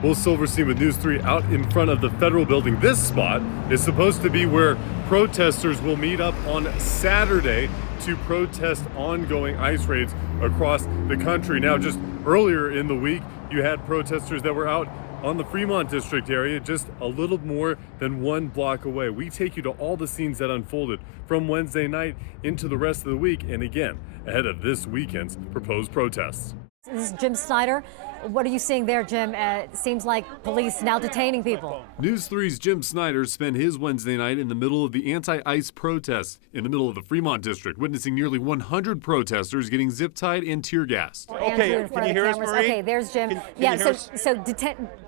Will Silverstein with News 3 out in front of the federal building. This spot is supposed to be where protesters will meet up on Saturday to protest ongoing ICE raids across the country. Now, just earlier in the week, you had protesters that were out on the Fremont District area, just a little more than 1 block away. We take you to all the scenes that unfolded from Wednesday night into the rest of the week, and again, ahead of this weekend's proposed protests. This is Jim Snyder. What are you seeing there, Jim? It seems like police now detaining people. News 3's Jim Snyder spent his Wednesday night in the middle of the anti-ICE protests in the middle of the Fremont District, witnessing nearly 100 protesters getting zip-tied and tear-gassed. Okay, can you hear us, Marie? Okay, there's Jim.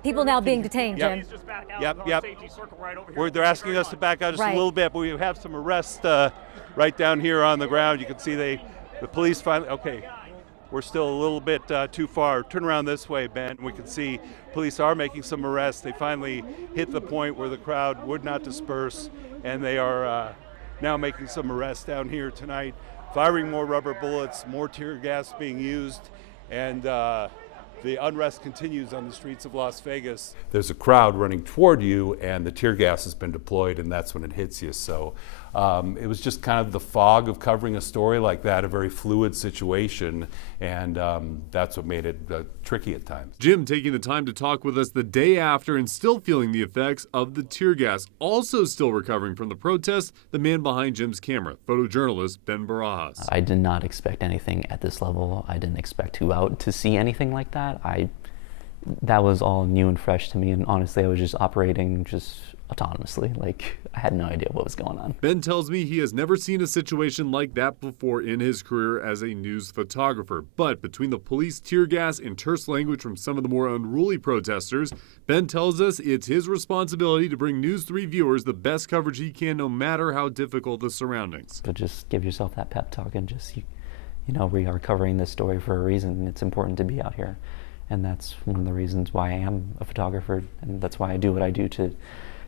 People now being detained, Jim. Yep. They're asking us to back out just a little bit, but we have some arrests right down here on the ground. You can see the police finally, okay. We're still a little bit too far. Turn around this way, Ben. We can see police are making some arrests. They finally hit the point where the crowd would not disperse, and they are now making some arrests down here tonight, firing more rubber bullets, more tear gas being used, and the unrest continues on the streets of Las Vegas. There's a crowd running toward you, and the tear gas has been deployed, and that's when it hits you. So it was just kind of the fog of covering a story like that, a very fluid situation, and that's what made it tricky at times. Jim taking the time to talk with us the day after and still feeling the effects of the tear gas. Also still recovering from the protests, the man behind Jim's camera, photojournalist Ben Barajas. I did not expect anything at this level. I didn't expect to see anything like that. That was all new and fresh to me, and honestly I was just operating autonomously. Like, I had no idea what was going on. Ben tells me he has never seen a situation like that before in his career as a news photographer. But between the police tear gas and terse language from some of the more unruly protesters, Ben tells us it's his responsibility to bring News 3 viewers the best coverage he can, no matter how difficult the surroundings. But just give yourself that pep talk and we are covering this story for a reason. It's important to be out here. And that's one of the reasons why I am a photographer, and that's why I do what I do, to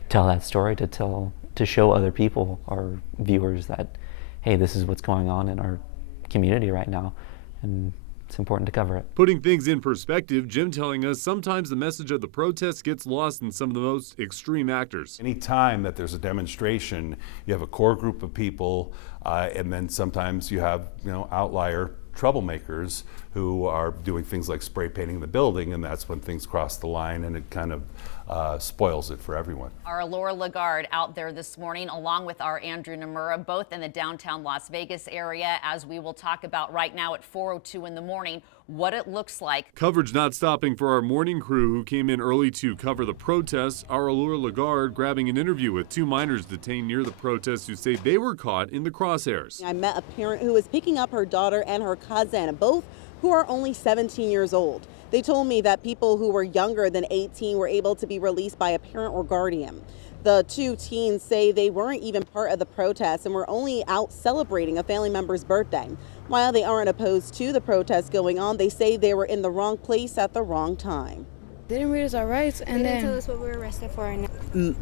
tell that story, to show other people, our viewers, that, hey, this is what's going on in our community right now, and it's important to cover it. Putting things in perspective, Jim telling us sometimes the message of the protests gets lost in some of the most extreme actors. Any time that there's a demonstration, you have a core group of people, and then sometimes you have, outlier troublemakers who are doing things like spray painting the building, and that's when things cross the line, and it kind of spoils it for everyone. Our Laura Lagarde out there this morning, along with our Andrew Nomura, both in the downtown Las Vegas area, as we will talk about right now at 4:02 in the morning, what it looks like. Coverage not stopping for our morning crew who came in early to cover the protests. Our Laura Lagarde grabbing an interview with 2 minors detained near the protests who say they were caught in the crosshairs. I met a parent who was picking up her daughter and her cousin, both who are only 17 years old. They told me that people who were younger than 18 were able to be released by a parent or guardian. The 2 teens say they weren't even part of the protest and were only out celebrating a family member's birthday. While they aren't opposed to the protests going on, they say they were in the wrong place at the wrong time. They didn't read us our rights, and they didn't tell us what we were arrested for.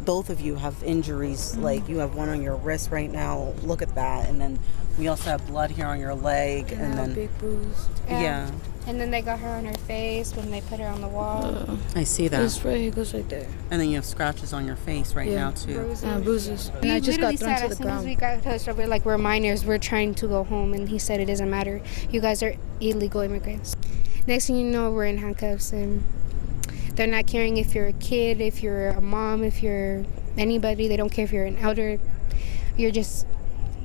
Both of you have injuries, like you have one on your wrist right now. Look at that, and then we also have blood here on your leg, and then a big bruise. Yeah. And then they got her on her face when they put her on the wall. I see that. It goes right there. And then you have scratches on your face right now too. Bruises. And I just got thrown to the ground. As soon as we got touched, we're like, we're minors, we're trying to go home, and he said it doesn't matter. You guys are illegal immigrants. Next thing you know, we're in handcuffs, and they're not caring if you're a kid, if you're a mom, if you're anybody. They don't care if you're an elder. You're just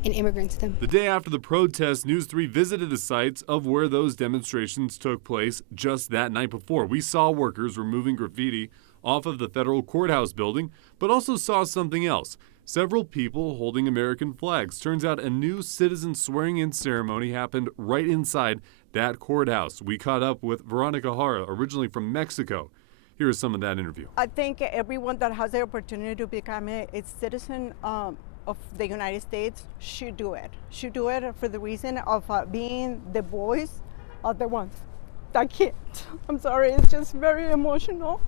an immigrant to them. The day after the protest, News 3 visited the sites of where those demonstrations took place just that night before. We saw workers removing graffiti off of the federal courthouse building, but also saw something else. Several people holding American flags. Turns out a new citizen swearing-in ceremony happened right inside that courthouse. We caught up with Veronica Jara, originally from Mexico. Here is some of that interview. I think everyone that has the opportunity to become a citizen of the United States should do it. Should do it for the reason of being the voice of the ones that can't. I'm sorry, it's just very emotional.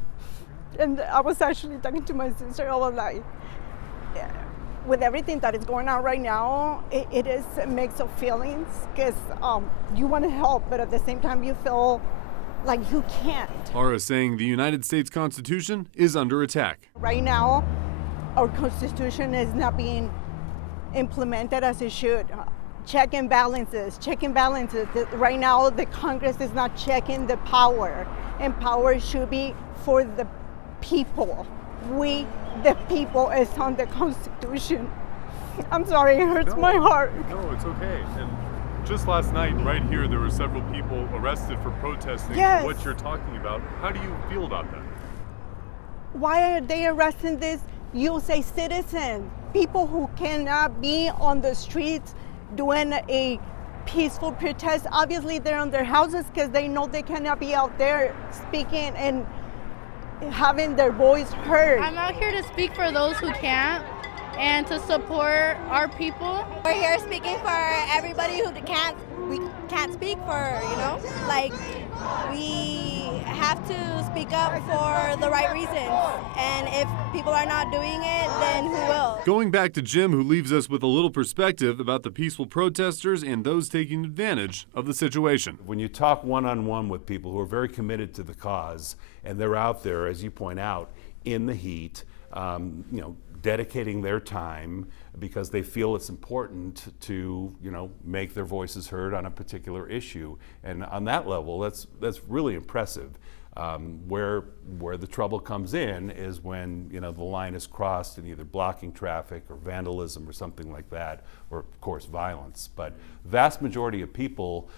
And I was actually talking to my sister. I was like, with everything that is going on right now, it is a mix of feelings, because you want to help, but at the same time you feel Like, you can't. Ara saying the United States Constitution is under attack. Right now, our Constitution is not being implemented as it should. Check and balances. Right now, the Congress is not checking the power, and power should be for the people. We, the people, is on the Constitution. I'm sorry, it hurts my heart. No, it's okay. And just last night, right here, there were several people arrested for protesting Yes. what you're talking about. How do you feel about that? Why are they arresting this USA citizen? People who cannot be on the streets doing a peaceful protest. Obviously, they're on their houses because they know they cannot be out there speaking and having their voice heard. I'm out here to speak for those who can't and to support our people. We're here speaking for everybody who we can't speak for, like we have to speak up for the right reasons. And if people are not doing it, then who will? Going back to Jim, who leaves us with a little perspective about the peaceful protesters and those taking advantage of the situation. When you talk one-on-one with people who are very committed to the cause, and they're out there, as you point out, in the heat, dedicating their time because they feel it's important to, make their voices heard on a particular issue. And on that level, that's really impressive. Where the trouble comes in is when, the line is crossed in either blocking traffic or vandalism or something like that, or of course violence. But vast majority of people,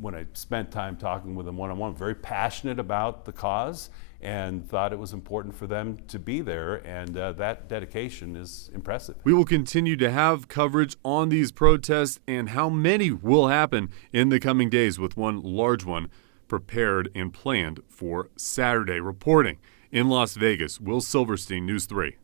when I spent time talking with them one-on-one, very passionate about the cause and thought it was important for them to be there, and that dedication is impressive. We will continue to have coverage on these protests and how many will happen in the coming days, with one large one prepared and planned for Saturday. Reporting in Las Vegas, Will Silverstein, News 3.